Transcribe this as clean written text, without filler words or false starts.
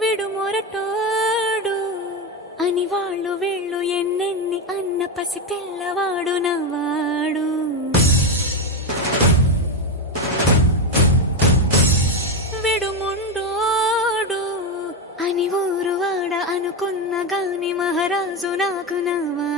విడు మొరటోడు అని వాళ్ళు వీళ్ళు ఎన్నెన్ని అన్న పసి పిల్లవాడు నవ్వాడు. విడు ముండోడు అని ఊరు వాడ అనుకున్న గాని మహారాజు నాకు నవ్వాడు.